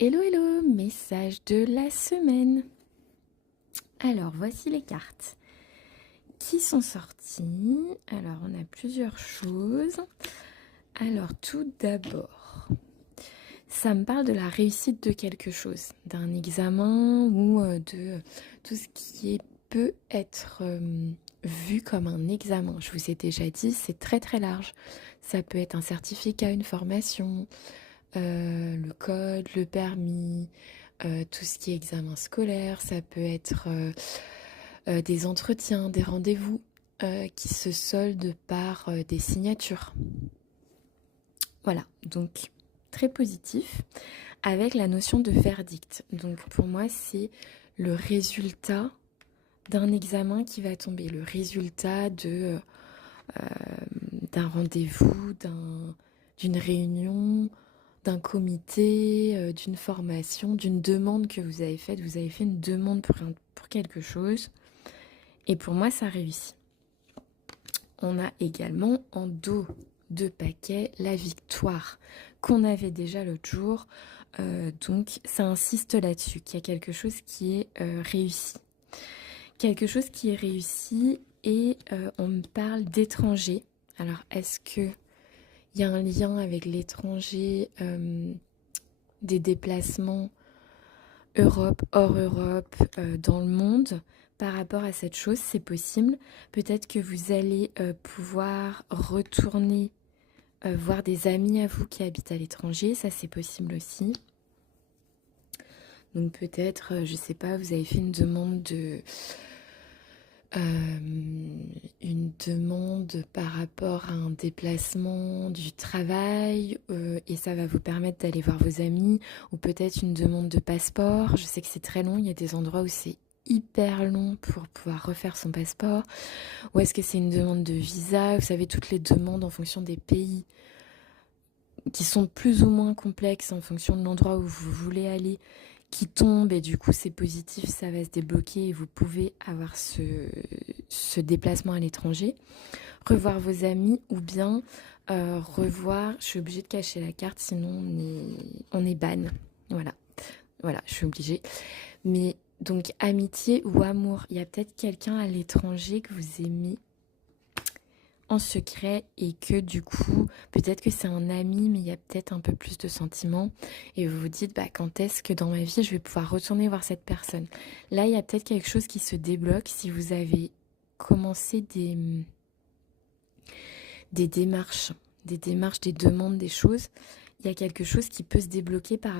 Hello hello, message de la semaine. Alors voici les cartes qui sont sorties. Alors on a plusieurs choses. Alors tout d'abord, ça me parle de la réussite de quelque chose, d'un examen ou de tout ce qui peut être vu comme un examen. Je vous ai déjà dit, c'est très très large. Ça peut être un certificat, une formation, le code, le permis, tout ce qui est examen scolaire, ça peut être des entretiens, des rendez-vous qui se soldent par des signatures. Voilà, donc très positif, avec la notion de verdict. Donc pour moi, c'est le résultat d'un examen qui va tomber, le résultat d'un rendez-vous, d'une réunion, d'un comité, d'une formation, d'une demande que vous avez faite. Vous avez fait une demande pour quelque chose. Et pour moi, ça réussit. On a également en dos de paquet la victoire qu'on avait déjà l'autre jour. Donc ça insiste là-dessus, qu'il y a quelque chose qui est réussi. Quelque chose qui est réussi et on me parle d'étranger. Alors est-ce que il y a un lien avec l'étranger, des déplacements Europe, hors Europe, dans le monde par rapport à cette chose? C'est possible. Peut-être que vous allez pouvoir retourner voir des amis à vous qui habitent à l'étranger, ça c'est possible aussi. Donc peut-être, je sais pas, vous avez fait une demande par rapport à un déplacement du travail et ça va vous permettre d'aller voir vos amis, ou peut-être une demande de passeport. Je sais que c'est très long, il y a des endroits où c'est hyper long pour pouvoir refaire son passeport, ou est-ce que c'est une demande de visa? Vous savez, toutes les demandes en fonction des pays qui sont plus ou moins complexes en fonction de l'endroit où vous voulez aller, qui tombent, et du coup c'est positif, ça va se débloquer et vous pouvez avoir ce déplacement à l'étranger, revoir vos amis, ou bien revoir, je suis obligée de cacher la carte sinon on est ban, voilà, je suis obligée. Mais donc amitié ou amour, il y a peut-être quelqu'un à l'étranger que vous aimez en secret et que du coup, peut-être que c'est un ami, mais il y a peut-être un peu plus de sentiments et vous vous dites, bah, quand est-ce que dans ma vie, je vais pouvoir retourner voir cette personne? Là, il y a peut-être quelque chose qui se débloque si vous avez commencé des démarches, des demandes, des choses. Il y a quelque chose qui peut se débloquer par